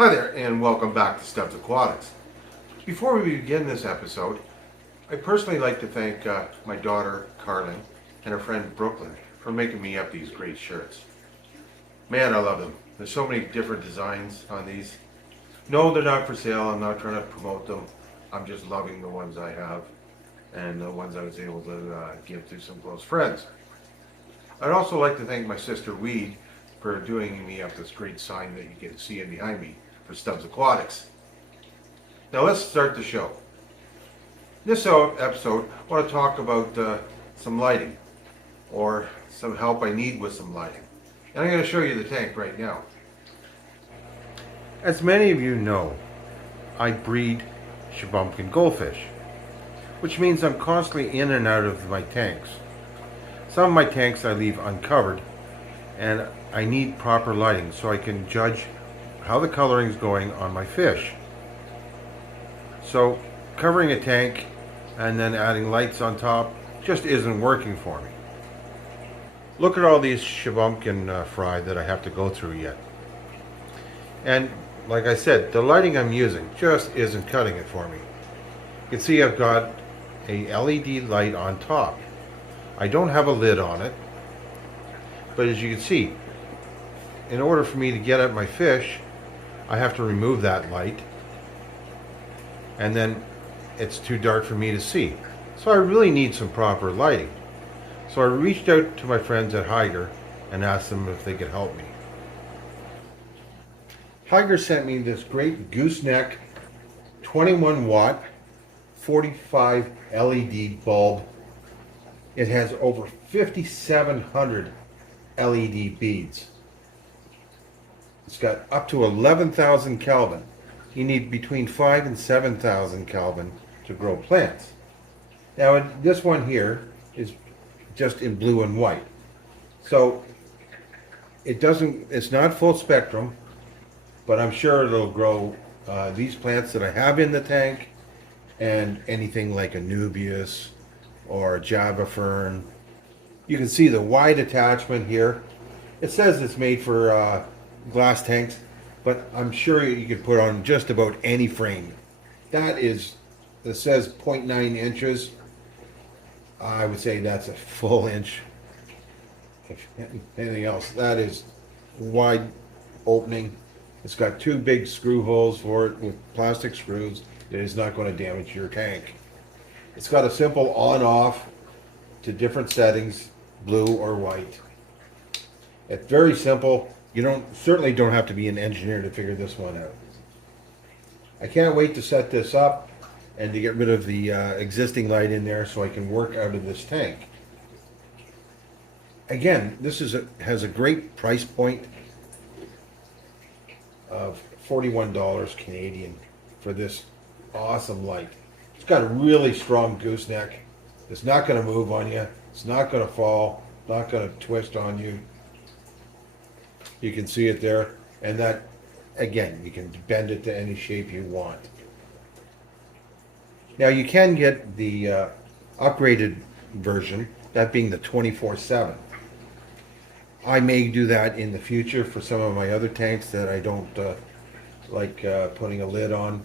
Hi there, and welcome back to Stubbs Aquatics. Before we begin this episode, I'd personally like to thank my daughter Carlin and her friend Brooklyn for making me up these great shirts. Man, I love them. There's so many different designs on these. No, they're not for sale. I'm not trying to promote them. I'm just loving the ones I have and the ones I was able to give to some close friends. I'd also like to thank my sister Weed for doing me up this great sign that you can see behind me for Stubbs Aquatics. Now let's start the show. This episode, I want to talk about some lighting, or some help I need with some lighting. And I'm going to show you the tank right now. As many of you know, I breed Shubunkin Goldfish, which means I'm constantly in and out of my tanks. Some of my tanks I leave uncovered, and I need proper lighting so I can judge how the coloring is going on my fish. So covering a tank and then adding lights on top just isn't working for me. Look at all these Shubunkin fry that I have to go through yet. And like I said, the lighting I'm using just isn't cutting it for me. You can see I've got a LED light on top. I don't have a lid on it, but as you can see, in order for me to get at my fish, I have to remove that light, and then it's too dark for me to see. So I really need some proper lighting. So I reached out to my friends at Hygger and asked them if they could help me. Hygger sent me this great gooseneck 21 watt 45 LED bulb. It has over 5,700 LED beads. It's got up to 11,000 Kelvin. You need between 5 and 7,000 Kelvin to grow plants. Now this one here is just in blue and white. So it's not full spectrum, but I'm sure it'll grow these plants that I have in the tank and anything like a Nubius or a Java fern. You can see the wide attachment here. It says it's made for glass tanks, but I'm sure you could put on just about any frame. It says 0.9 inches. I would say that's a full inch. If anything else, that is wide opening. It's got two big screw holes for it with plastic screws. It is not going to damage your tank. It's got a simple on-off to different settings, blue or white. It's very simple. You certainly don't have to be an engineer to figure this one out. I can't wait to set this up and to get rid of the existing light in there so I can work out of this tank. Again, this has a great price point of $41 Canadian for this awesome light. It's got a really strong gooseneck. It's not going to move on you. It's not going to fall. Not going to twist on you. You can see it there, and that, again, you can bend it to any shape you want. Now you can get the upgraded version, that being the 24/7. I may do that in the future for some of my other tanks that I don't like putting a lid on.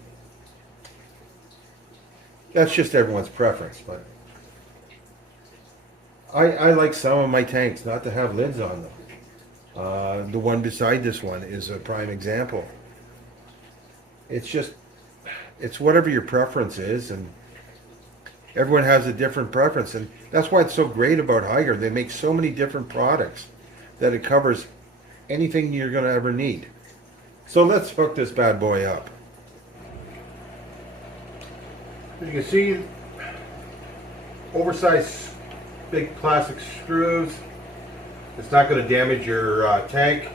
That's just everyone's preference, but I like some of my tanks not to have lids on them. The one beside this one is a prime example. It's whatever your preference is, and everyone has a different preference, and that's why it's so great about Hygger. They make so many different products that it covers anything you're going to ever need. So let's hook this bad boy up. As you can see, oversized big plastic screws. It's not going to damage your tank.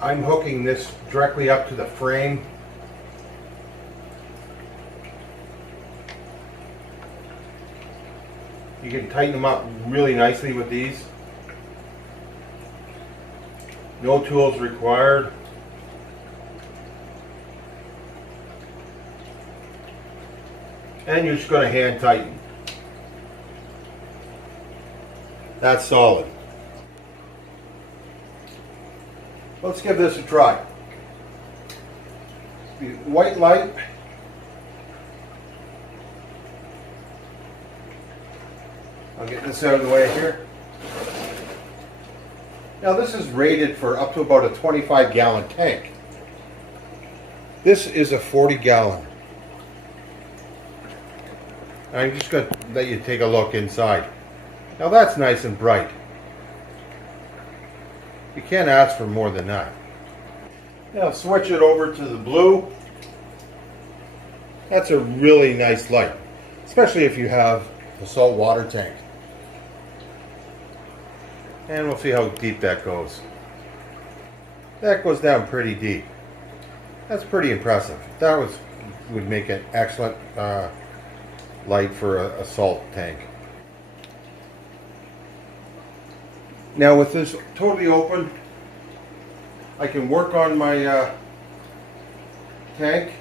I'm hooking this directly up to the frame. You can tighten them up really nicely with these. No tools required. And you're just going to hand tighten. That's solid. Let's give this a try. the white light. I'll get this out of the way here. Now this is rated for up to about a 25-gallon tank. This is a 40-gallon. I'm just going to let you take a look inside. Now that's nice and bright. You can't ask for more than that. Now switch it over to the blue. That's a really nice light, especially if you have a salt water tank. And we'll see how deep that goes. That goes down pretty deep. That's pretty impressive. That would make an excellent light for a salt tank. Now with this totally open, I can work on my tank.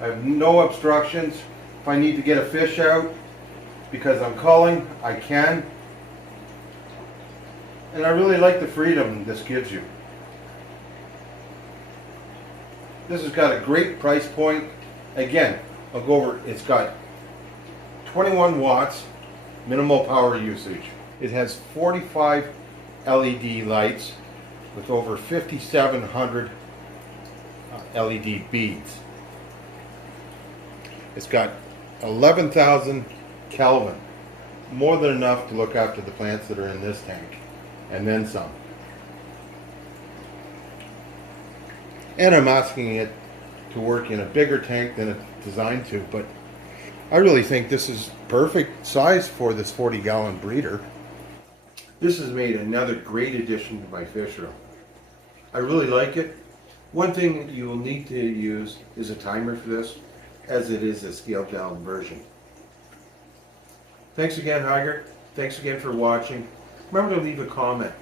I have no obstructions. If I need to get a fish out because I'm culling, I can. And I really like the freedom this gives you. This has got a great price point. Again, I'll go over, it's got 21 watts, minimal power usage. It has 45 LED lights with over 5,700 LED beads. It's got 11,000 Kelvin, more than enough to look after the plants that are in this tank, and then some. And I'm asking it to work in a bigger tank than it's designed to, but I really think this is perfect size for this 40-gallon breeder. This has made another great addition to my fish room. I really like it. One thing you will need to use is a timer for this, as it is a scaled down version. Thanks again, Hygger. Thanks again for watching. Remember to leave a comment.